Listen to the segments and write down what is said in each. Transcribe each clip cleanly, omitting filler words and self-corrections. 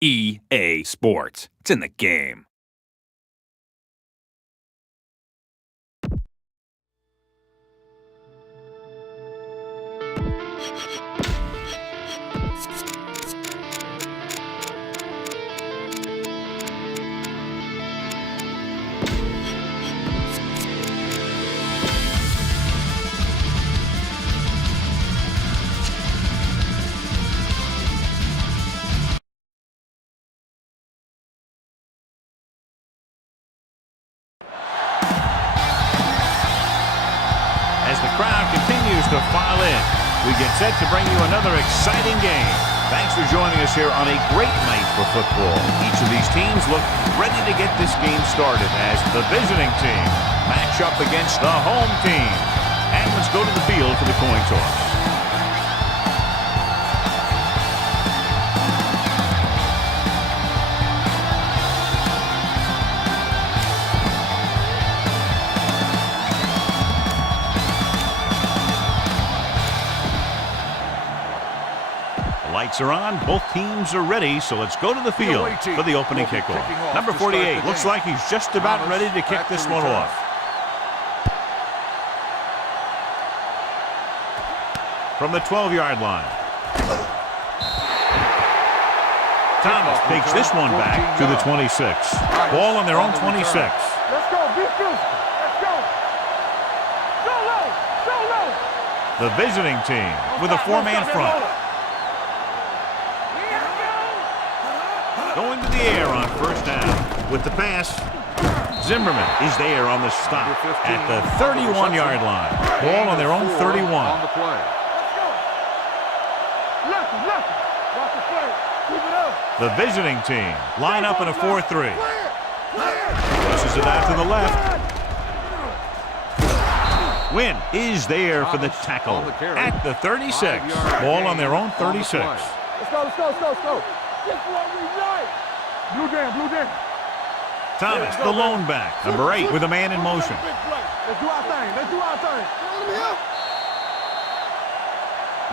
EA Sports. It's in the game. As the crowd continues to file in, we get set to bring you another exciting game. Thanks for joining us here on a great night for football. Each of these teams look ready to get this game started as the visiting team match up against the home team. And let's go to the field for the coin toss. Lights are on. Both teams are ready, so let's go to the field for the opening kickoff. Number 48 looks like he's just about ready to kick this one off. From the 12-yard line. Thomas takes this one back to the 26. Ball on their own 26. Let's go, be physical. Let's go. Go low, go low. The visiting team with a four-man front. Going to the air on first down. With the pass, Zimmerman is there on the stop at the 31-yard line. Ball on their own 31. On the play. Left. Watch the play. Keep it up. The visiting team line up in a 4-3. Pushes it out to the left. Win is there for the tackle at the 36. Ball on their own 36. Let's go. This what we like. Blue jam. Thomas, the lone back. Number 8 with a man in motion. Let's do our thing.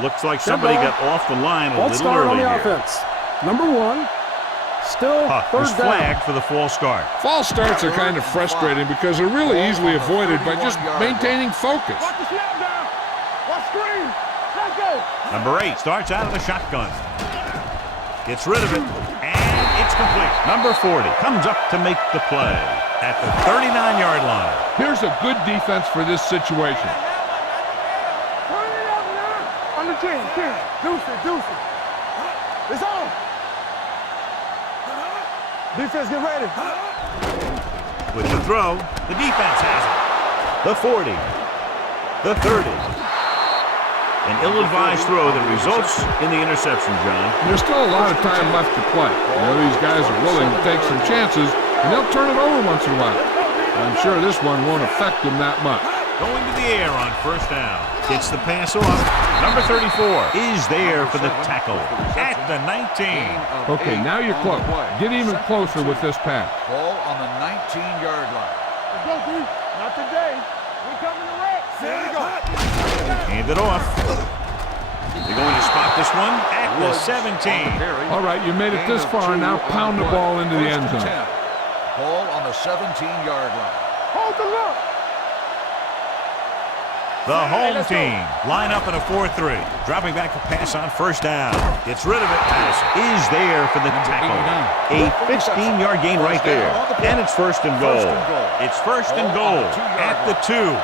Looks like somebody got off the line a little start early on the here. offense. Number 1. Still Was third down. flagged for the false start. False starts are kind of frustrating because they're really easily avoided by just maintaining focus. Watch the snap down. Watch screen. Let's go. Number 8 starts out of the shotgun. Gets rid of it, and it's complete. Number 40 comes up to make the play at the 39-yard line. Here's a good defense for this situation. Turn it up now. On the 10. Deuce it. It's on. Defense, get ready. With the throw, the defense has it. The 40, the 30. An ill-advised throw that results in the interception, John. There's still a lot of time left to play. These guys are willing to take some chances, and they'll turn it over once in a while. I'm sure this one won't affect them that much. Going to the air on first down. Gets the pass off. Number 34 is there for the tackle at the 19. Okay, now you're close. Get even closer with this pass. Ball on the 19-yard line. Let's go, D. Not today. We coming to wreck. There we go. Hand it off. They're going to spot this one at the 17. All right, you made it this far. Now pound the ball into the end zone. Ball on the 17-yard line. Hold the look. The home team line up in a 4-3. Dropping back to pass on first down. Gets rid of it. Pass is there for the tackle. A 15-yard gain right there. And it's first and goal. It's first and goal at the 2.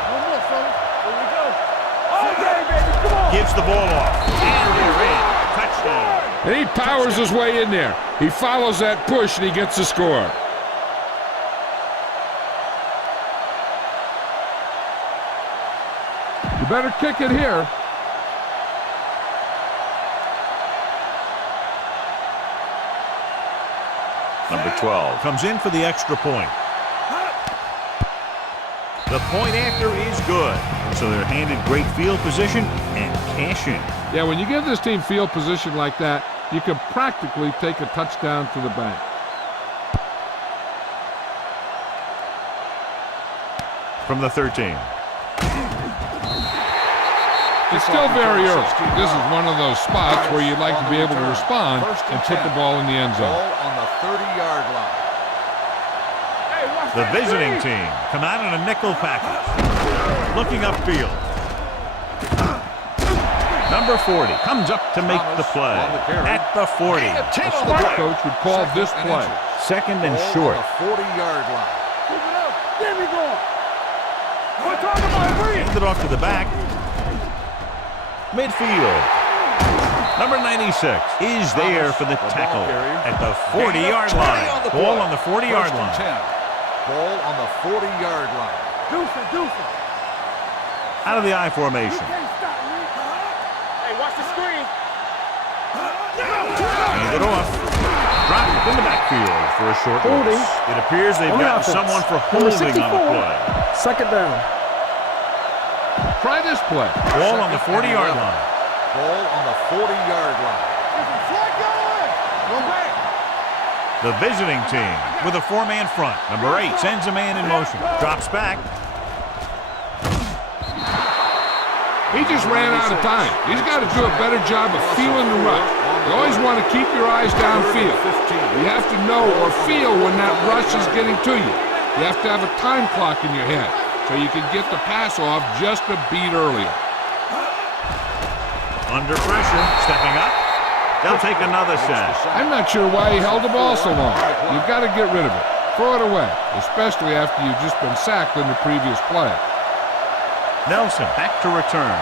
Gives the ball off. And they're in. Touchdown. And he powers his way in there. He follows that push, and he gets the score. You better kick it here. Number 12 comes in for the extra point. The point after is good. So they're handed great field position and cash in. Yeah, when you give this team field position like that, you can practically take a touchdown to the bank. From the 13. It's still very early. This is one of those spots where you'd like to be able to respond and put the ball in the end zone. Ball on the 30-yard line. The visiting team come out in a nickel package. Looking upfield. Number 40 comes up to make the play at the 40. A smart coach would call this play Second and short. On the 40-yard line. Keep it up. Get me going. We're talking about free. Hand it off to the back. Midfield. Number 96 is there for the tackle at the 40-yard line. Ball on the 40-yard line. 10. Ball on the 40-yard line. Deuce it. Out of the I formation. Can't stop me. Hey, watch the screen. Hand it off. Dropped in the backfield for a short Holding. loss. It appears they've On the gotten offense. someone for Number holding on the 64. play. Second down. Try this play. Ball on the 40-yard line. Ball on the 40-yard line. Go back. The visiting team with a four-man front. Number 8 sends a man in motion. Drops back. He just ran out of time. He's got to do a better job of feeling the rush. You always want to keep your eyes downfield. You have to know or feel when that rush is getting to you. You have to have a time clock in your head so you can get the pass off just a beat earlier. Under pressure. Stepping up. They'll take another shot. I'm not sure why he held the ball so long. You've got to get rid of it. Throw it away, especially after you've just been sacked in the previous play. Nelson back to return.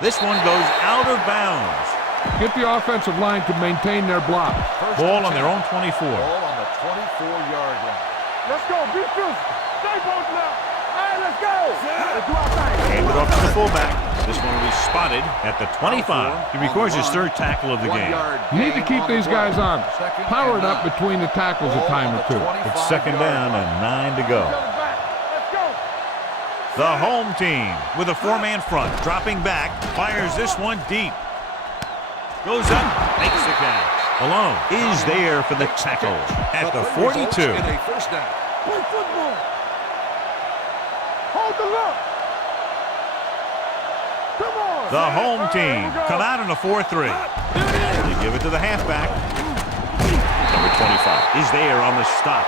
This one goes out of bounds. Get the offensive line to maintain their block. Ball on their own 24. Ball on the 24-yard line. Let's go. Be physical. Stay both now. All right, let's go. Let's do our thing. Hand it off to the fullback. This one will be spotted at the 25. He records his third tackle of the game. You need to keep these guys honest. Power it up between the tackles a time or two. It's second down and 9 to go. Let's go. The home team with a four-man front. Dropping back. Fires this one deep. Goes up. Makes the catch. Alone is there for the tackle at the 42. In a first down. Play football. Hold the look. Come on. The home team come out in a 4-3. They give it to the halfback. Number 25 is there on the stop.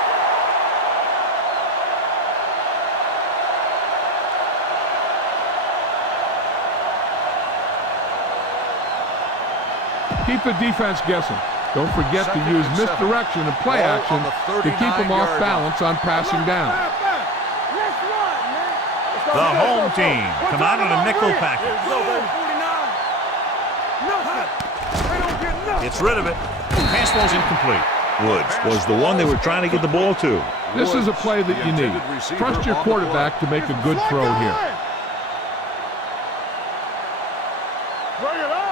Keep the defense guessing. Don't forget to use misdirection and play action to keep them off balance on passing down. Let's run, man. The home team come out in a nickel package. Gets rid of it. Pass ball's incomplete. Woods was the one they were trying to get the ball to. This is a play that you need. Trust your quarterback to make a good throw here. Bring it up.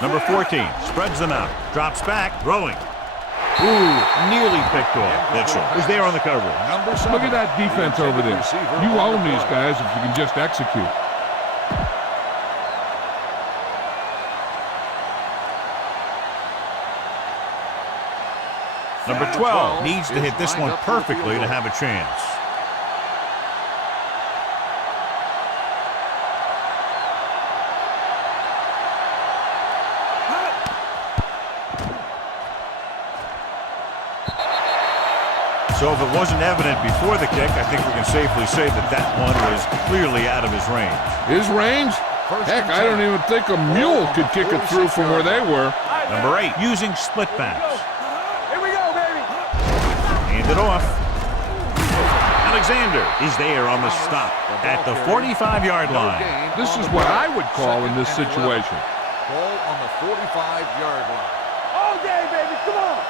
Number 14 spreads them out. Drops back. Throwing. Ooh, nearly picked off. Mitchell was there on the coverage. Number 7. Look at that defense over there. You own these guys if you can just execute. Number 12 needs to hit this one perfectly to have a chance. So if it wasn't evident before the kick, I think we can safely say that that one was clearly out of his range. His range? Heck, I don't even think a mule could kick it through from where they were. Number 8 using split backs. Here we go, baby. Hand it off. Alexander is there on the stop at the 45-yard line. This is what I would call in this situation. Ball on the 45-yard line. All day, baby. Come on.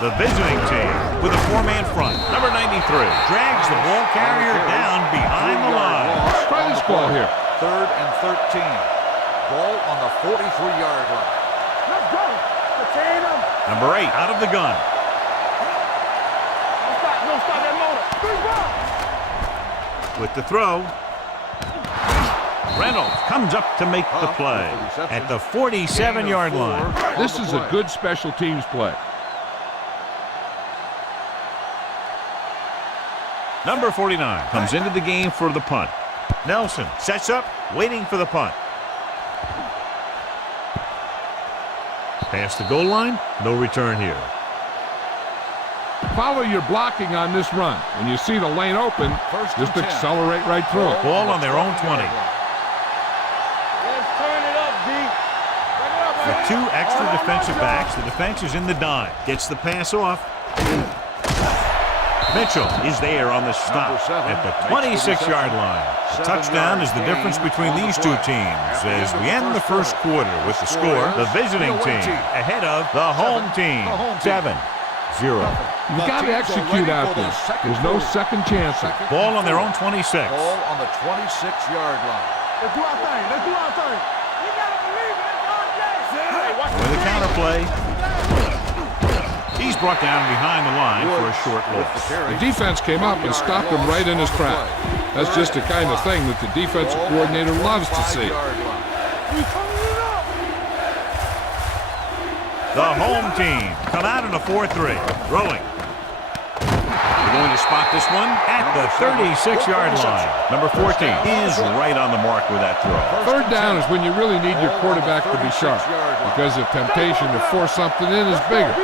The visiting team with a four-man front. Number 93 drags the ball carrier down behind the line. Try this ball here. 3rd and 13. Ball on the 43-yard line. Let's go. Contain him. Number 8 out of the gun. Don't stop that motor. Big ball. With the throw. Reynolds comes up to make the play at the 47-yard line. This is a good special teams play. Number 49 comes into the game for the punt. Nelson sets up, waiting for the punt. Past the goal line, no return here. Follow your blocking on this run. When you see the lane open, just accelerate right through it. Ball on their own 20. Let's turn it up, D. With 2 extra defensive backs, the defense is in the dime. Gets the pass off. Mitchell is there on the stop at the 26-yard line. The touchdown is the difference between these two teams as we end the first quarter with the score. The visiting team ahead of the home team, 7-0. You got to execute out there. There's no second chance. Ball on their own 26. Ball on the 26-yard line. Let's do our thing. Let's do our thing. You gotta believe it. It's our day. Hey, watch With a counterplay. He's brought down behind the line for a short loss. The defense came up and stopped him right in his tracks. That's just the kind of thing that the defensive coordinator loves to see. The home team come out in a 4-3. Throwing. We're going to spot this one at the 36-yard line. Number 14 is right on the mark with that throw. Third down is when you really need your quarterback to be sharp because the temptation to force something in is bigger.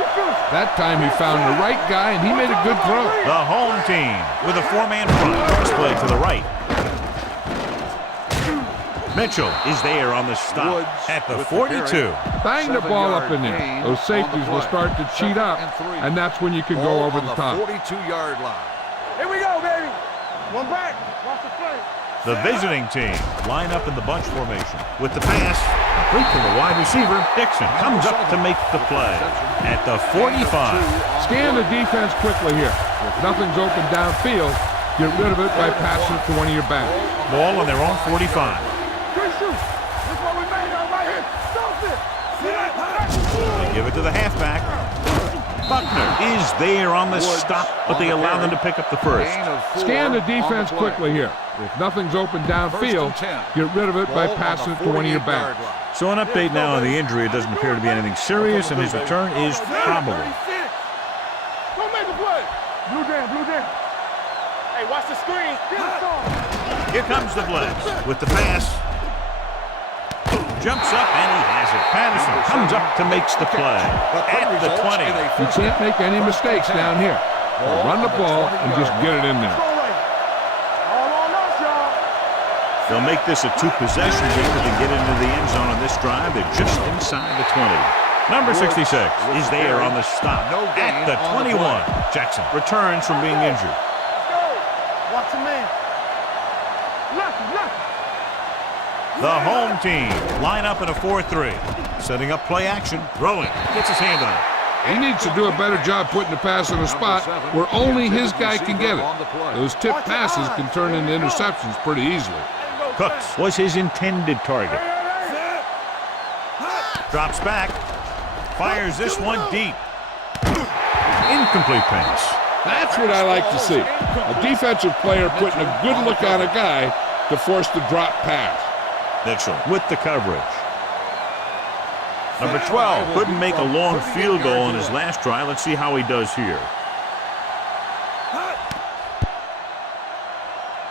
That time he found the right guy and he made a good throw. The home team with a 4-man front. Display to the right. Mitchell is there on the stop at the 42. Bang the ball up in there. Those safeties will start to cheat up, and that's when you can go over the top. 42-yard line. Here we go, baby. One back. Watch the play. The visiting team line up in the bunch formation with the pass. Complete to the wide receiver. Dixon comes up to make the play at the 45. Scan the defense quickly here. If nothing's open downfield, get rid of it by passing it to one of your backs. Ball on their own 45. Good shoot. That's what we made out right here. Stop it. They give it to the halfback. Buckner is there on the stop, but they allow them to pick up the first. Scan the defense quickly here. If nothing's open downfield, get rid of it by passing it to one of your backs. So an update now on the injury. It doesn't appear to be anything serious, and his return is probable. Don't make the play. Blue jam. Hey, watch the screen. Here comes the blitz with the pass. Jumps up and he has it. Patterson comes up to makes the play at the 20. You can't make any mistakes down here. Run the ball and just get it in there. They'll make this a 2-possession game if they get into the end zone on this drive. They're just inside the 20. Number 66 is there on the stop at the 21. Jackson returns from being injured. Watch the man. Lucky. The home team line up in a 4-3. Setting up play action. Throwing. Gets his hand on it. He needs to do a better job putting the pass in a spot where only his guy can get it. Those tip passes can turn into interceptions pretty easily. Cooks was his intended target. Drops back. Fires this one deep. Incomplete pass. That's what I like to see. A defensive player putting a good look on a guy to force the drop pass. Mitchell with the coverage. Number 12 couldn't make a long field goal in his last try. Let's see how he does here.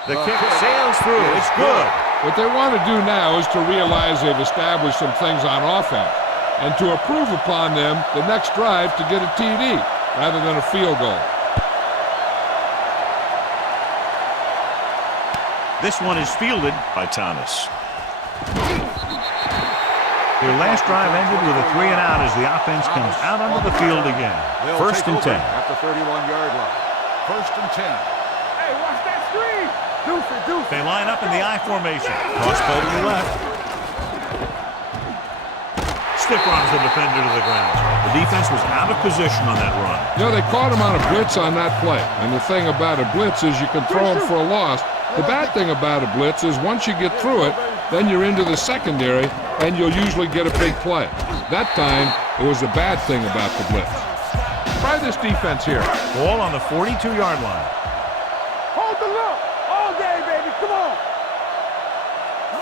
The kick sails through. It's good. What they want to do now is to realize they've established some things on offense and to improve upon them the next drive to get a TD rather than a field goal. This one is fielded by Thomas. Their last drive ended with a 3-and-out as the offense comes out onto the field again. First and 10. At the 31-yard line. First and 10. Hey, watch that screen. Deuce. They line up in the I formation. Cross play to the left. Stiff runs the defender to the ground. The defense was out of position on that run. You know, they caught him on a blitz on that play. And the thing about a blitz is you can throw him for a loss. The bad thing about a blitz is once you get through it, then you're into the secondary, and you'll usually get a big play. That time, it was the bad thing about the blitz. Try this defense here. Ball on the 42-yard line. Hold the look. All day, baby. Come on.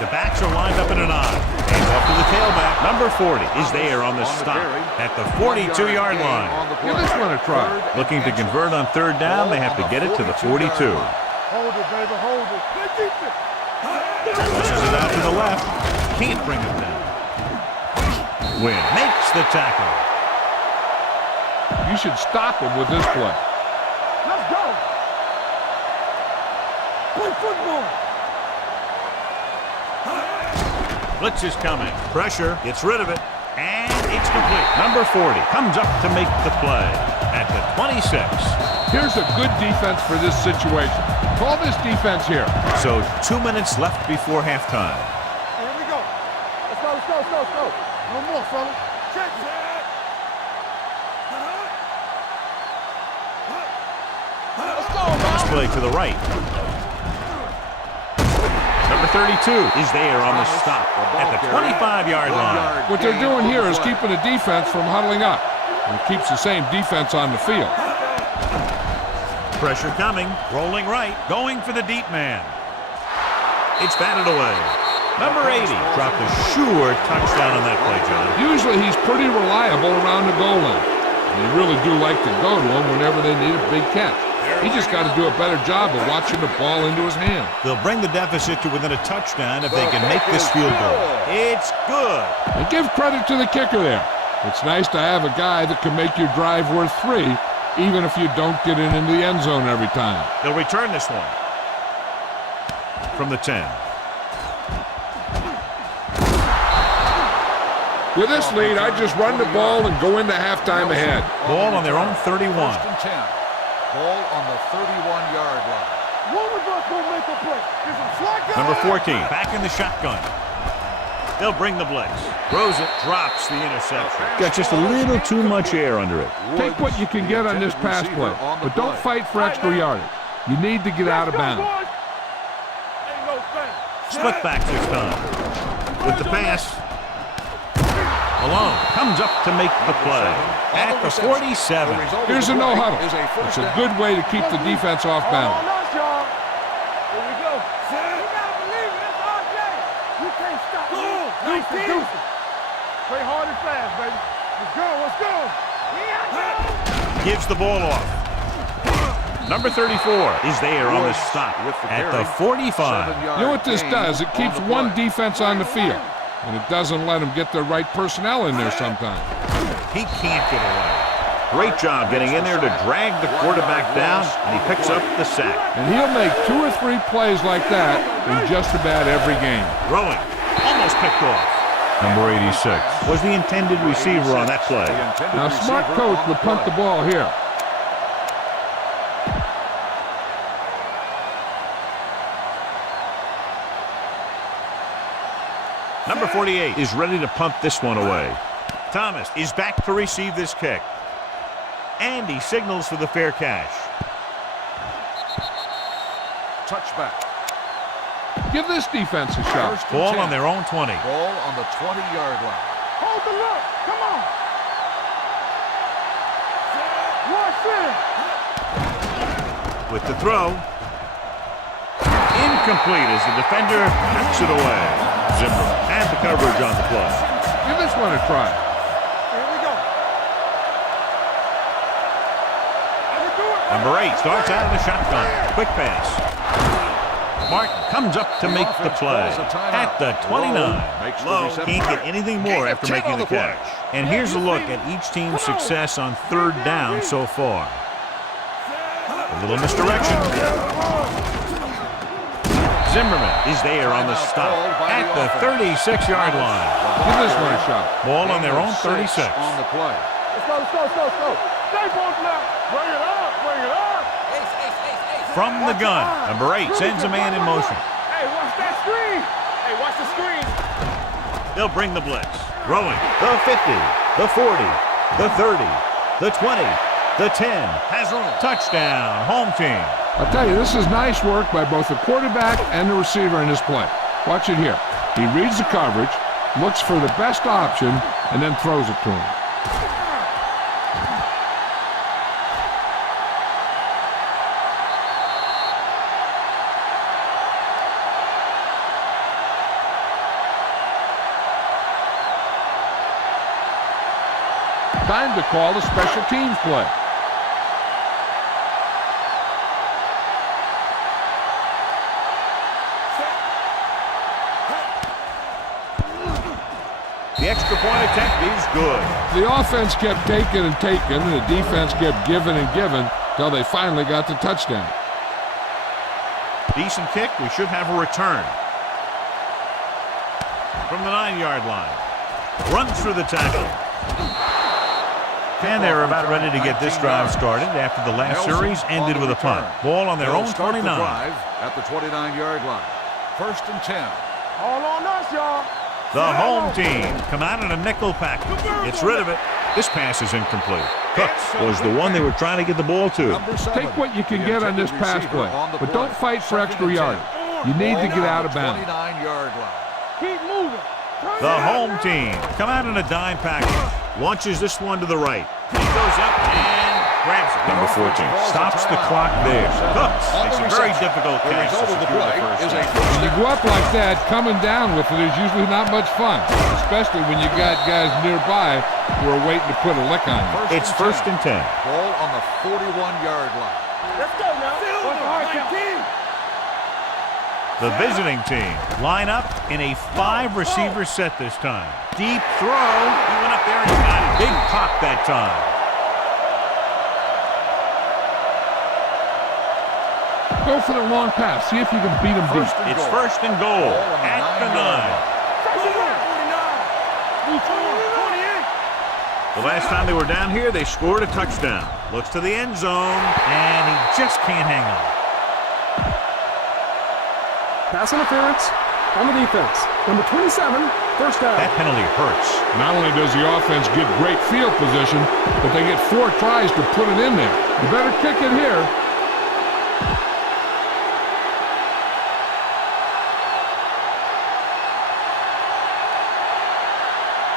The backs are lined up in an I. Hands off to the tailback. tailback. Number 40 is there on the stop at the 42-yard line. Give this one a try. Looking to convert on third down, they have to get it to the 42. Hold it, baby, hold it. Play defense. Pushes it out to the left. Can't bring it down. Win makes the tackle. You should stop him with this play. Let's go. Play football. Blitz is coming. Pressure. Gets rid of it. And it's complete. Number 40 comes up to make the play at the 26. Here's a good defense for this situation. Call this defense here. So 2 minutes left before halftime. Here we go. Let's go, let's go, let's go, let's go. No more, fella. Check it. Let's go, Pass man. play to the right. Number 32 is there on the stop at the 25-yard line. What they're doing here is keeping the defense from huddling up. And it keeps the same defense on the field. Pressure coming. Rolling right. Going for the deep man. It's batted away. Number 80 dropped a sure touchdown on that play, John. Usually he's pretty reliable around the goal line. And they really do like to go to him whenever they need a big catch. He just got to do a better job of watching the ball into his hand. They'll bring the deficit to within a touchdown if they can make this field goal. It's good. And give credit to the kicker there. It's nice to have a guy that can make your drive worth 3, even if you don't get it into the end zone every time. They'll return this one from the 10. With this lead, I just run the ball and go into halftime ahead. Ball on their own 31. First and 10. Ball on the 31-yard line. One of us gonna make a play. Is it slot Number 14 back in the shotgun. They'll bring the blitz. Throws it, drops the interception. Got just a little too much air under it. Take what you can get on this pass play, but don't fight for extra yardage. You need to get out of bounds. Ain't no thing. Split back this time. With the pass. Malone comes up to make the play at the 47. Here's a no huddle. It's a good way to keep the defense off balance. Here we go. You gotta believe it. It's RJ. You can't stop me. Nice and juicy. Play hard and fast, baby. Let's go. Let's go. Gives the ball off. Number 34 is there on the stop at the 45. You know what this does? It keeps one defense on the field, and it doesn't let them get the right personnel in there sometimes. He can't get away. Great job getting in there to drag the quarterback down, and he picks up the sack. And he'll make 2 or 3 plays like that in just about every game. Throwing, almost picked off. Number 86 was the intended receiver on that play. Now, a smart coach would punt the ball here. Number 48 is ready to punt this one away. Thomas is back to receive this kick. And he signals for the fair catch. Touchback. Give this defense a shot. First and Ball 10. on their own 20. Ball on the 20-yard line. Hold the look. Come on. Watch it. With the throw. Incomplete as the defender knocks it away. Zimmer and the coverage on the play. Give this one a try. Here we go. How you do it? Number 8 starts out of the shotgun. Quick pass. Martin comes up to make the play at the 29. Lowe can't get anything more after making the catch. And here's a look at each team's success on third down so far. A little misdirection. Zimmerman is there on the stop at the 36-yard line. Give this one a shot. Ball on their own 36. On the play. Let's go, let's go, let's go, let's go. Stay both left. Bring it up, bring it up. From the gun, number 8 sends a man in motion. Hey, watch that screen. Hey, watch the screen. They'll bring the blitz. Throwing the 50, the 40, the 30, the 20, the 10. Has room. Touchdown, home team. I'll tell you, this is nice work by both the quarterback and the receiver in this play. Watch it here. He reads the coverage, looks for the best option, and then throws it to him. Time to call a special teams play. The extra point attempt is good. The offense kept taking and taking, and the defense kept giving and giving until they finally got the touchdown. Decent kick. We should have a return. From the 9-yard line. Runs through the tackle. And they're about ready to get this drive started after the last series ended with a punt. Ball on their own 29. At the 29-yard line. 1st and 10. All on us, y'all. The home team come out in a nickel package. Gets rid of it. This pass is incomplete. Cooks was the one they were trying to get the ball to. Take what you can get on this pass play, but don't fight for extra yards. You need to get out of bounds. 29-yard line. Keep moving. The home team come out in a dime package. Launches this one to the right. He goes up and grabs it. Number 14 stops the clock there. Cooks makes a very difficult catch to secure the first down. When you go up like that, coming down with it is usually not much fun, especially when you got guys nearby who are waiting to put a lick on you. It's 1st and 10. Ball on the 41-yard line. Let's go now. What's the hard count? The visiting team line up in a 5-receiver set this time. Deep throw. He went up there and he got it. Big pop that time. Go for the long pass. See if you can beat them deep. It's 1st and goal at the 9. The last time they were down here, they scored a touchdown. Looks to the end zone, and he just can't hang on. Pass interference on the defense. Number 27, 1st down. That penalty hurts. Not only does the offense get great field position, but they get 4 tries to put it in there. You better kick it here.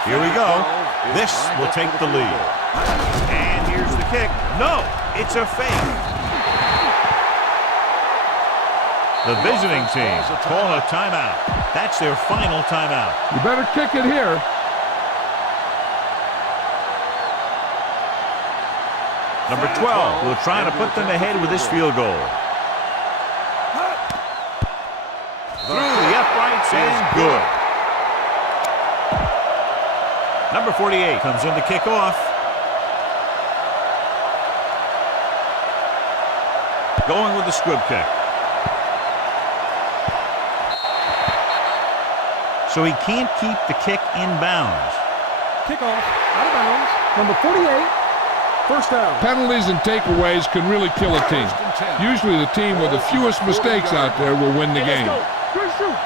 Here we go. This will take the lead. And here's the kick. No, it's a fake. The visiting team call a timeout. That's their final timeout. You better kick it here. Number 12 will try to put them ahead with this field goal. Through the uprights and good. Number 48 comes in to kick off. Going with the squib kick. So he can't keep the kick in bounds. Kickoff out of bounds. Number 48, 1st down. Penalties and takeaways can really kill a team. Usually the team with the fewest mistakes out there will win the game. Good shoot.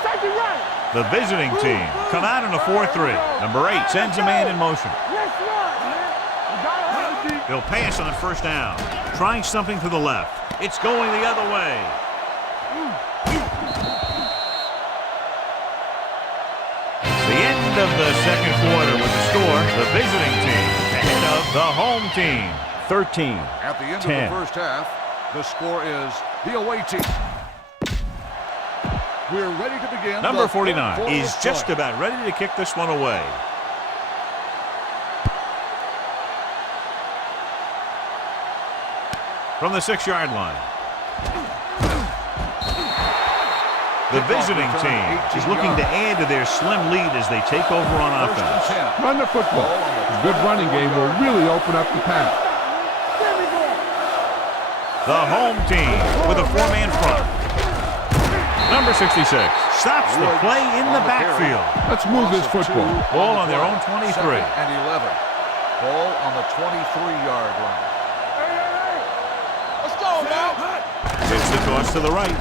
Safety right. The visiting team come out in a 4-3. Number 8 sends a man in motion. Let's run, man. You gotta have it. They'll pass on 1st down. Trying something to the left. It's going the other way. The end of the second quarter with the score. The visiting team ahead of the home team. 13-10. At the end of the first half, the score is the away team. We're ready to begin. Number 49 is just about ready to kick this one away. From the 6-yard line. The visiting team is looking to add to their slim lead as they take over on offense. Run the football. A good running game will really open up the pass. The home team with a 4-man front. Number 66 stops the play in the backfield. Let's move this football. Ball on their own 23. 2nd and 11. Ball on the 23-yard line. Let's go now. It's the toss to the right.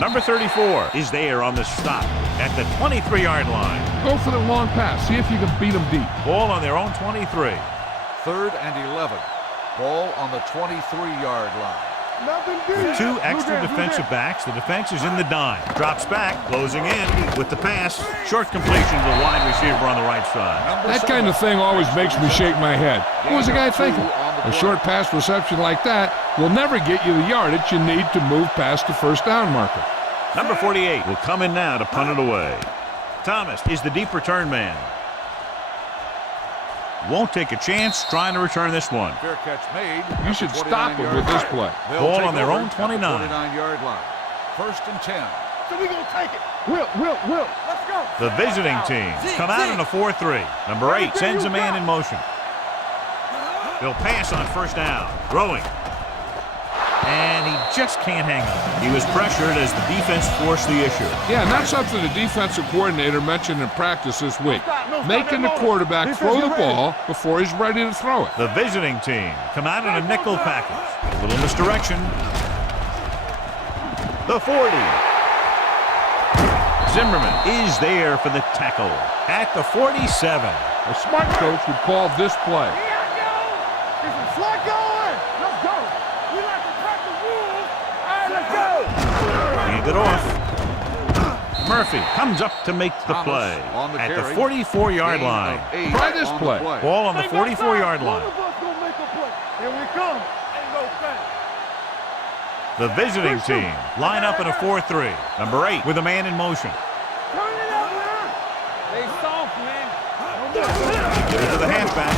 Number 34 is there on the stop at the 23-yard line. Go for the long pass. See if you can beat them deep. Ball on their own 23. 3rd and 11. Ball on the 23-yard line. With 2 extra defensive backs, the defense is in the dime. Drops back, closing in with the pass. Short completion to the wide receiver on the right side. That kind of thing always makes me shake my head. What was the guy thinking? A short pass reception like that will never get you the yardage you need to move past the 1st down marker. Number 48 will come in now to punt it away. Thomas is the deep return man. Won't take a chance trying to return this one. Fair catch made. You should stop it with this play. Ball on their own 29. 29-yard line. 1st and 10. So we gonna take it. Will. Let's go. The visiting team come out in a 4-3. Number 8 sends a man in motion. He'll pass on 1st down. Throwing. And he just can't hang on. He was pressured as the defense forced the issue. Yeah, and that's something the defensive coordinator mentioned in practice this week. Making the quarterback throw the ball before he's ready to throw it. The visiting team come out in a nickel package. A little misdirection. The 40. Zimmerman is there for the tackle at the 47. A smart coach would call this play. This is slot going. Let's go. We like to crack the rules. All right, let's go. Hand it off. Murphy comes up to make the play at the 44-yard line. Try this play. Ball on the 44-yard line. One of us gonna make a play. Here we come. Ain't no thing. The visiting team line up in a 4-3. Number 8 with a man in motion. Turn it up, man. They soft, man. Give it to the halfback.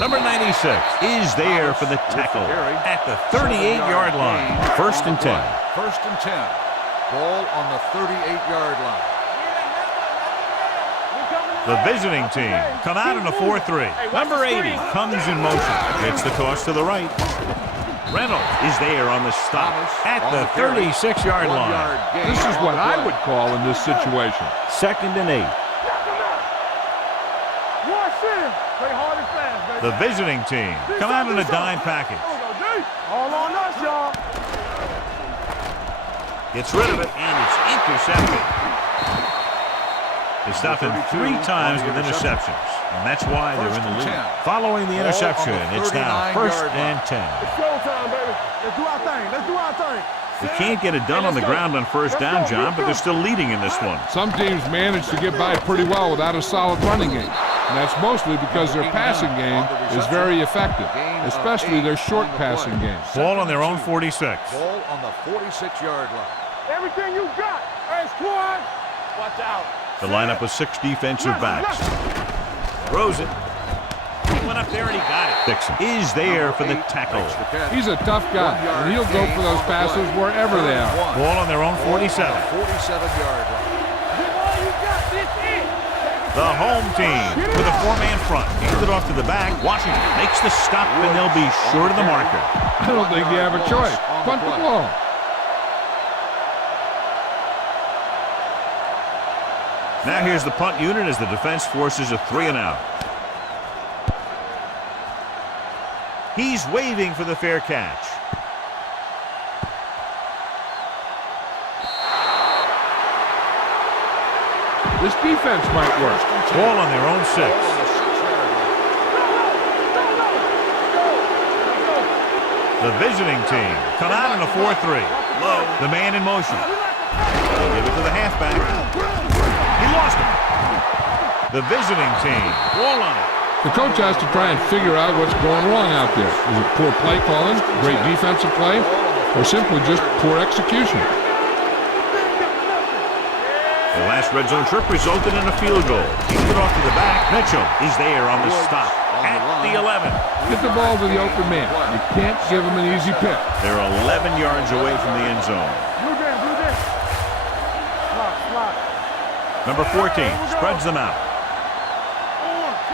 Number 96 is there for the tackle at the 38-yard line. 1st and 10. 1st and 10. Ball on the 38-yard line. The visiting team come out in a 4-3. Number 80 comes in motion. Gets the toss to the right. Reynolds is there on the stop at the 36-yard line. This is what I would call in this situation. 2nd and 8. Watch him. Play hard and fast, baby. The visiting team come out in a dime package. All on us, y'all. Gets rid of it, and it's intercepted. They stopped him 3 times with interceptions, and that's why they're in the lead. Following the interception, it's now 1st and 10. It's showtime, baby. Let's do our thing. Let's do our thing. They can't get it done on the ground on 1st down, John, but they're still leading in this one. Some teams manage to get by pretty well without a solid running game. And that's mostly because their passing game is very effective, especially their short passing game. Ball on their own 46. Ball on the 46-yard line. Everything you got. Hey, squad. Watch out. The lineup with 6 defensive backs. Throws it. He went up there and he got it. Dixon is there for the tackle. He's a tough guy, and he'll go for those passes wherever they are. Ball on their own 47. 47-yard line. The home team with a 4-man front. Hands it off to the back. Washington makes the stop, and they'll be short of the marker. I don't think you have a choice. Punt the ball. Now here's the punt unit as the defense forces a 3-and-out. He's waving for the fair catch. This defense might work. Ball on their own 6. The visiting team come out in a 4-3. Low. The man in motion. They give it to the halfback. He lost it. The visiting team. Ball on it. The coach has to try and figure out what's going wrong out there. Is it poor play calling, great defensive play, or simply just poor execution? The last red zone trip resulted in a field goal. Keeps it off to the back. Mitchell is there on the stop at the 11. Get the ball to the open man. You can't give him an easy pick. They're 11 yards away from the end zone. Do this. Slot. Number 14 spreads them out.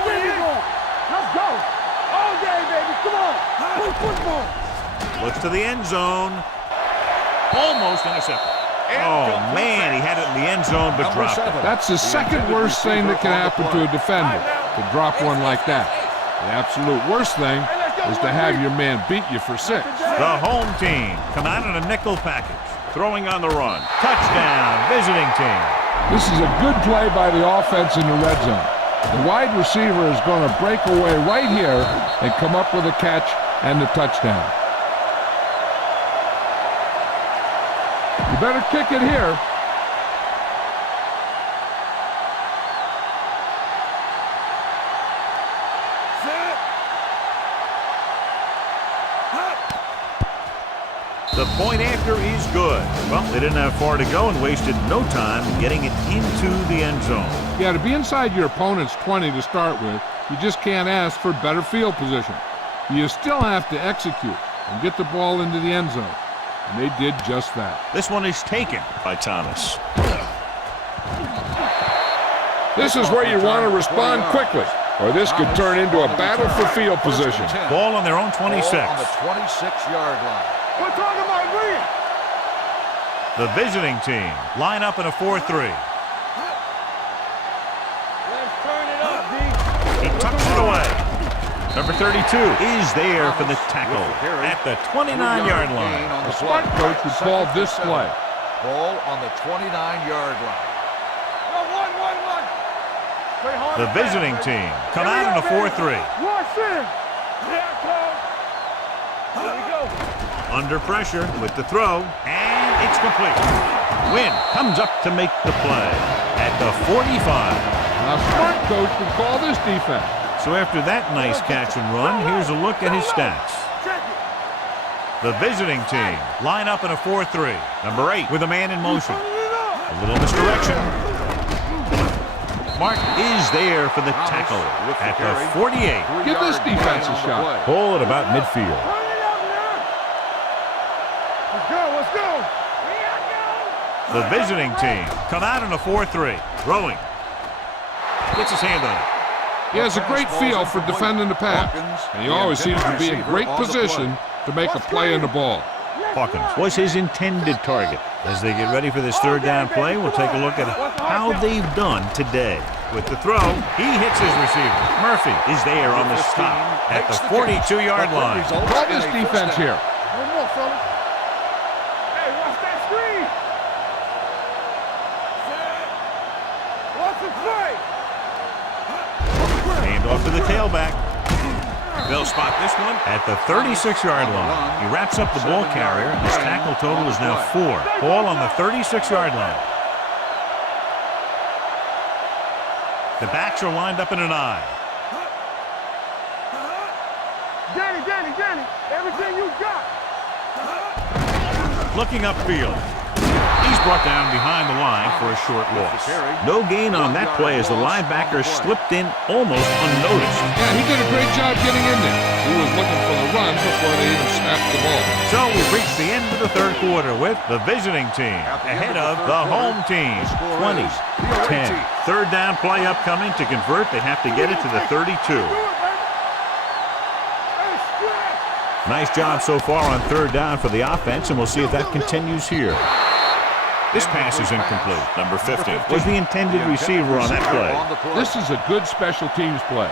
Where you going? Let's go. All day, baby. Come on. Play football. Looks to the end zone. Almost intercepted. Oh, man, he had it in the end zone, but dropped it. That's the second worst thing that can happen to a defender, to drop one like that. The absolute worst thing is to have your man beat you for 6. The home team come out in a nickel package, throwing on the run. Touchdown, visiting team. This is a good play by the offense in the red zone. The wide receiver is going to break away right here and come up with a catch and the touchdown. You better kick it here. The point after is good. Well, they didn't have far to go and wasted no time getting it into the end zone. Yeah, to be inside your opponent's 20 to start with, you just can't ask for better field position. You still have to execute and get the ball into the end zone. And they did just that. This one is taken by Thomas. This is where you want to respond quickly, or this could turn into a battle for field position. Ball on their own 26. Ball on the 26-yard line. We're talking about green. The visiting team line up in a 4-3. Let's turn it up, D. He tucks it away. Number 32 is there for the tackle at the 29-yard line. A smart coach would call this play. Ball on the 29-yard line. The visiting team come out in a 4-3. Watch in. Here we go. Under pressure with the throw, and it's complete. Wynn comes up to make the play at the 45. A smart coach would call this defense. So after that nice catch and run, here's a look at his stats. The visiting team line up in a 4-3. Number 8 with a man in motion. A little misdirection. Mark is there for the tackle at the 48. Give this defense a shot. Ball at about midfield. Let's go, let's go. The visiting team come out in a 4-3. Throwing. Gets his hand on it. He has a great feel for defending the pass, and he always seems to be in great position to make a play in the ball. Hawkins was his intended target. As they get ready for this third down play, we'll take a look at how they've done today. With the throw, he hits his receiver. Murphy is there on the stop at the 42-yard line. Call this defense here. One more, fella. Hey, watch that screen. What's the play? Hand off to the tailback. They'll spot this one at the 36-yard line. He wraps up the ball carrier. His tackle total is now 4. Ball on the 36-yard line. The backs are lined up in an I. Danny, everything you got. Looking upfield. He's brought down behind the line for a short loss. No gain on that play as the linebacker slipped in almost unnoticed. Yeah, he did a great job getting in there. He was looking for the run before they even snapped the ball. So we've reached the end of the third quarter with the visiting team ahead of the home team. 20-10. Third down play upcoming. To convert, they have to get it to the 32. Nice job so far on third down for the offense, and we'll see if that continues here. This pass is incomplete. Number 50 was the intended receiver on that play. This is a good special teams play.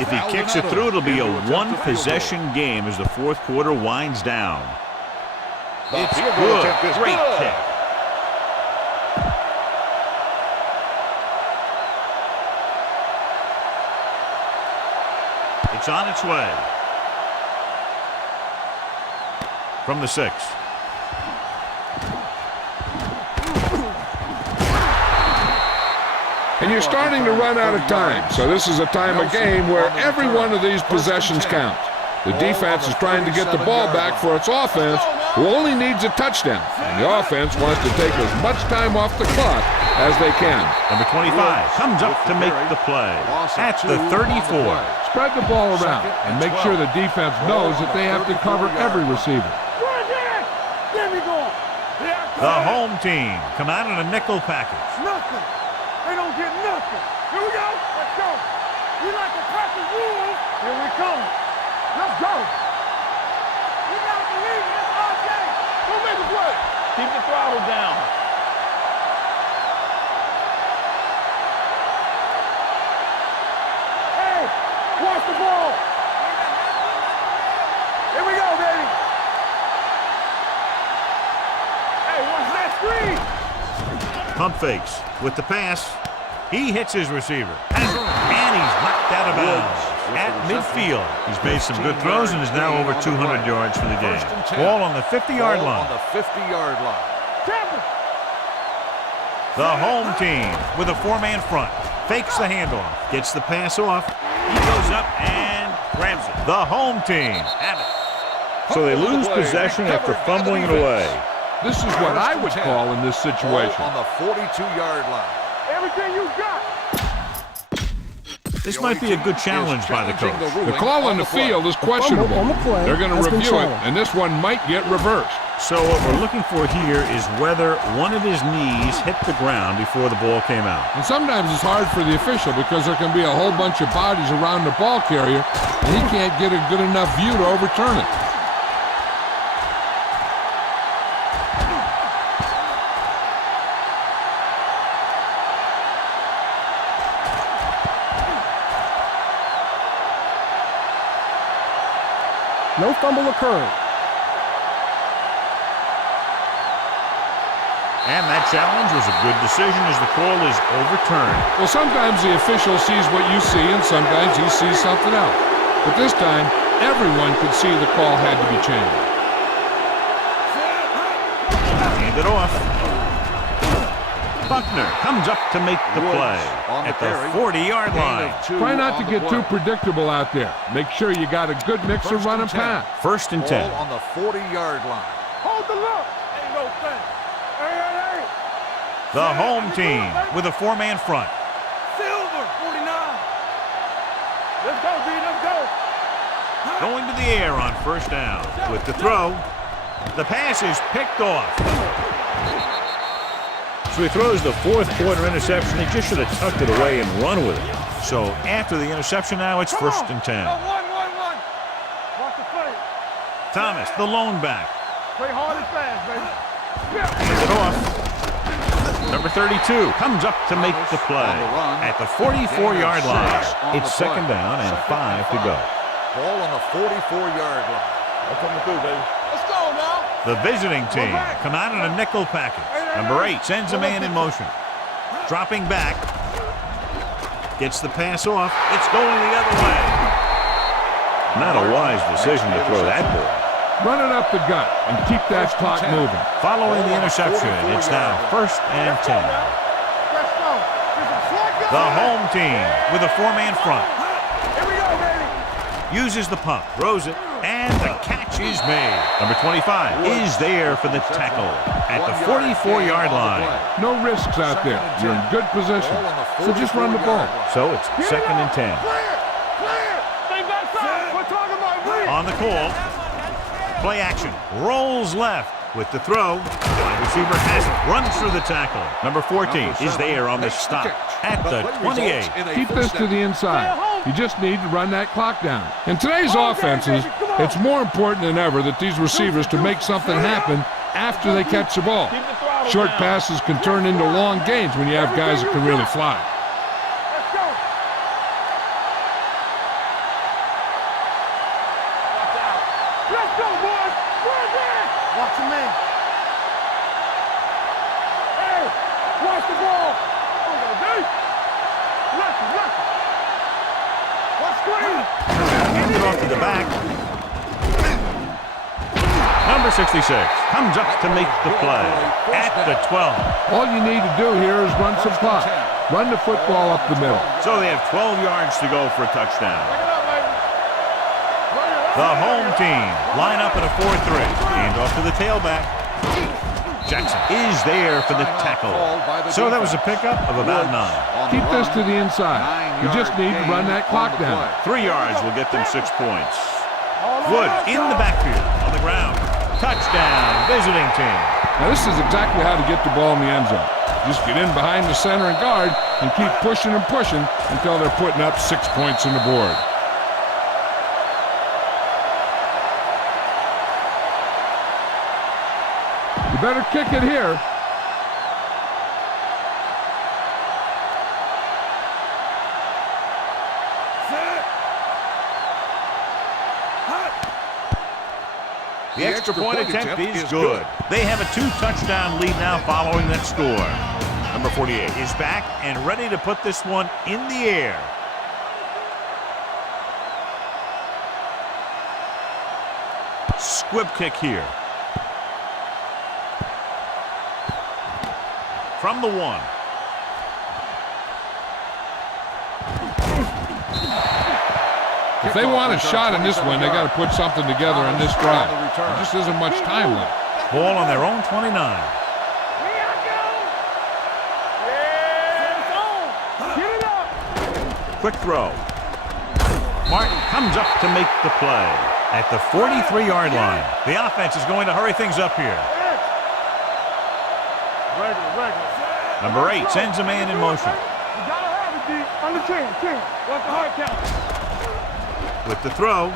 If he kicks it through, it'll be a one-possession game as the fourth quarter winds down. It's good. Great kick. It's on its way. From the 6. And you're starting to run out of time, so this is a time of game where every one of these possessions counts. The defense is trying to get the ball back for its offense, who only needs a touchdown, and the offense wants to take as much time off the clock as they can. Number 25 comes up to make the play at the 34. Spread the ball around and make sure the defense knows that they have to cover every receiver. The home team come out in a nickel package. Nothing. They don't get nothing. Here we go. Let's go. We like to practice rules. Here we come. Let's go. You gotta believe it. It's our game. Go make a play. Keep the throttle down. Hey, watch the ball. Here we go, baby. Hey, watch that screen. Pump fakes with the pass. He hits his receiver. And he's knocked out of bounds at midfield. He's made some good throws and is now over 200 yards for the game. Ball on the 50-yard line. On the 50-yard line. The home team with a 4-man front. Fakes the handoff. Gets the pass off. He goes up and grabs it. The home team have it. So they lose possession after fumbling it away. This is what I would call in this situation. Ball on the 42-yard line. Everything you got. This might be a good challenge by the coach. The call on the field is questionable. on the play They're going to has been review it, challenged. and this one might get reversed. So what we're looking for here is whether one of his knees hit the ground before the ball came out. And sometimes it's hard for the official because there can be a whole bunch of bodies around the ball carrier, and he can't get a good enough view to overturn it. No fumble occurred. And that challenge was a good decision as the call is overturned. Well, sometimes the official sees what you see, and sometimes he sees something else. But this time, everyone could see the call had to be changed. Hand it off. Buckner comes up to make the play at the 40-yard line. Try not to get too predictable out there. Make sure you got a good mix of run and pass. First and 10. Ball on the 40-yard line. Hold the look. Ain't no thing. Hey. The home team with a four-man front. Silver, 49. Let's go, B. Let's go. Going to the air on first down. With the throw, the pass is picked off. So he throws the fourth-quarter interception. He just should have tucked it away and run with it. So after the interception now, it's first and 10. One. Watch the play. Thomas, the lone back. Play hard and fast, baby. Hands it off. Number 32 comes up to make the play at the 44-yard line. It's second down and 5 to go. Ball on the 44-yard line. I'm coming through, baby. Let's go now. The visiting team come out in a nickel package. Number 8 sends a man in motion. Dropping back. Gets the pass off. It's going the other way. Not a wise decision to throw that ball. Run it up the gut and keep that clock moving. Following the interception, it's now first and 10. Let's go. The home team with a four-man front. Here we go, baby. Uses the pump, throws it, and the catch is made. Number 25 is there for the tackle at the 44-yard line. No risks out there. You're in good position. So just run the ball. So it's second and 10. Clear. Stay backside. We're talking about read. On the call, play action, rolls left with the throw. Wide receiver has it, runs through the tackle. Number 14 is there on the stop at the 28. Keep this to the inside. You just need to run that clock down. In today's offenses, it's more important than ever that these receivers to make something happen after they catch the ball. Short passes can turn into long gains when you have guys that can really fly. Let's go. Watch out. Let's go, boys. Where's that? Watch him in. Hey, watch the ball. Deep. Left. Watch screen. Hands it off to the back. Number 66 comes up to make the play at the 12. All you need to do here is run some clock. Run the football up the middle. So they have 12 yards to go for a touchdown. The home team line up in a 4-3. Hand off to the tailback. Jackson is there for the tackle. So that was a pickup of about 9. Keep this to the inside. You just need to run that clock down. 3 yards will get them 6 points. Wood in the backfield on the ground. Touchdown, visiting team. Now this is exactly how to get the ball in the end zone. Just get in behind the center and guard and keep pushing until they're putting up 6 points on the board. You better kick it here. The extra point attempt is good. They have a 2-touchdown lead now following that score. Number 48 is back and ready to put this one in the air. Squib kick here. From the 1. If they want a shot in this one, they got to put something together on this drive. There just isn't much time left. Ball on their own 29. Quick throw. Martin comes up to make the play at the 43-yard line. The offense is going to hurry things up here. Number 8 sends a man in motion. You gotta have it, D. On the 10. What's the hard count? With the throw.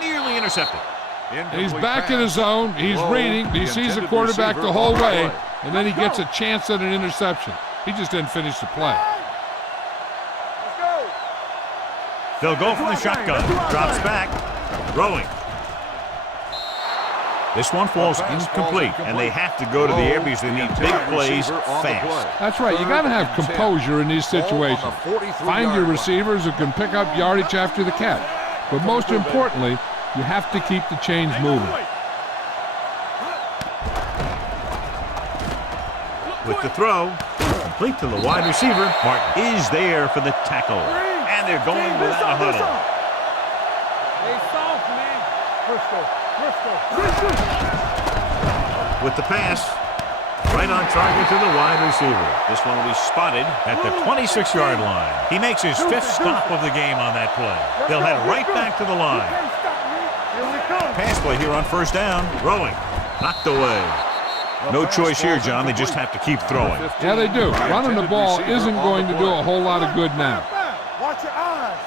Nearly intercepted. He's back in his zone. He's reading. He sees the quarterback the whole way, and then he gets a chance at an interception. He just didn't finish the play. They'll go from the shotgun. Drops back. Throwing. This one falls incomplete, and they have to go to the air because they need big plays fast. That's right. You got to have composure in these situations. Find your receivers who can pick up yardage after the catch. But most importantly, you have to keep the chains moving. With the throw, complete to the wide receiver. Martin is there for the tackle. And they're going without a huddle. Hey, soft, man. Briscoe. With the pass, right on target to the wide receiver. This one will be spotted at the 26-yard line. He makes his 5th stop of the game on that play. They'll head right back to the line. Pass play here on first down. Throwing. Knocked away. No choice here, John. They just have to keep throwing. Yeah, they do. Running the ball isn't going to do a whole lot of good now. Watch your eyes.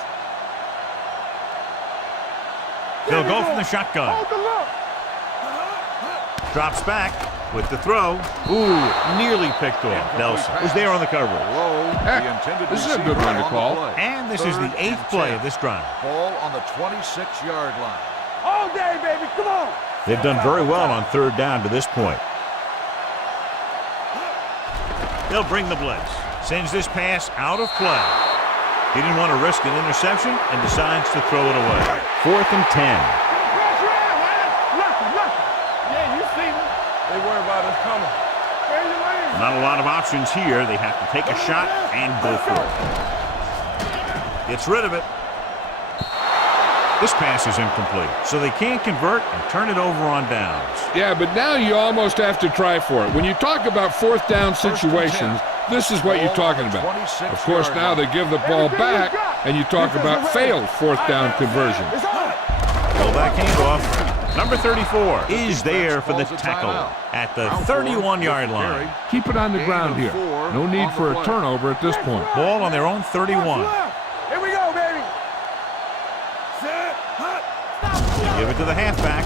They'll go from the shotgun. Hold the look. Drops back with the throw. Ooh, nearly picked off. Nelson was there on the coverage. Heck, this is a good one to call. And this is the 8th play of this drive. Ball on the 26-yard line. All day, baby. Come on. They've done very well on third down to this point. They'll bring the blitz. Sends this pass out of play. He didn't want to risk an interception and decides to throw it away. 4th and 10. Yeah, you see them. They worry about us coming. Not a lot of options here. They have to take a shot and go for it. Gets rid of it. This pass is incomplete, so they can't convert and turn it over on downs. Yeah, but now you almost have to try for it. When you talk about 4th down situations, this is what you're talking about. Of course, now they give the ball back, and you talk about failed 4th down conversion. Fullback handoff. Number 34 is there for the tackle at the 31-yard line. Keep it on the ground here. No need for a turnover at this point. Ball on their own 31. Here we go, baby. They give it to the halfback.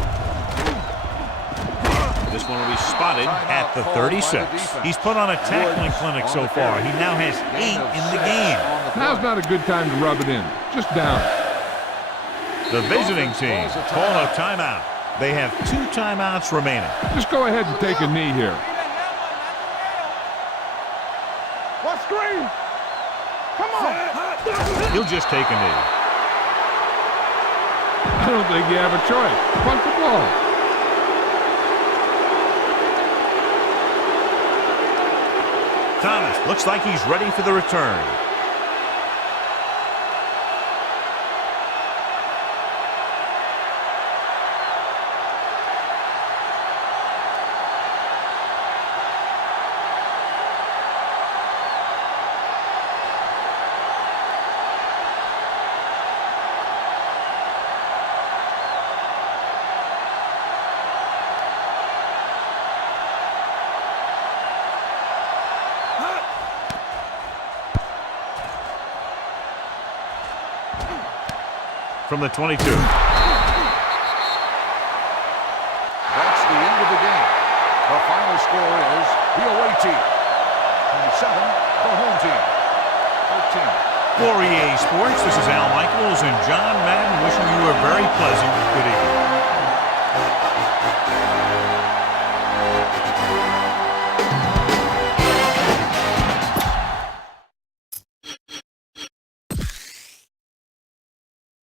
This one will be spotted at the 36. He's put on a tackling clinic so far. He now has 8 in the game. Now's not a good time to rub it in. Just down. The visiting team call a timeout. They have 2 timeouts remaining. Just go ahead and take a knee here. What screen? Come on. He'll just take a knee. I don't think you have a choice. Punt the ball. Thomas looks like he's ready for the return. From the 22. That's the end of the game. The final score is the away team 27, the home team 13. For EA Sports, this is Al Michaels and John Madden wishing you a very pleasant good evening.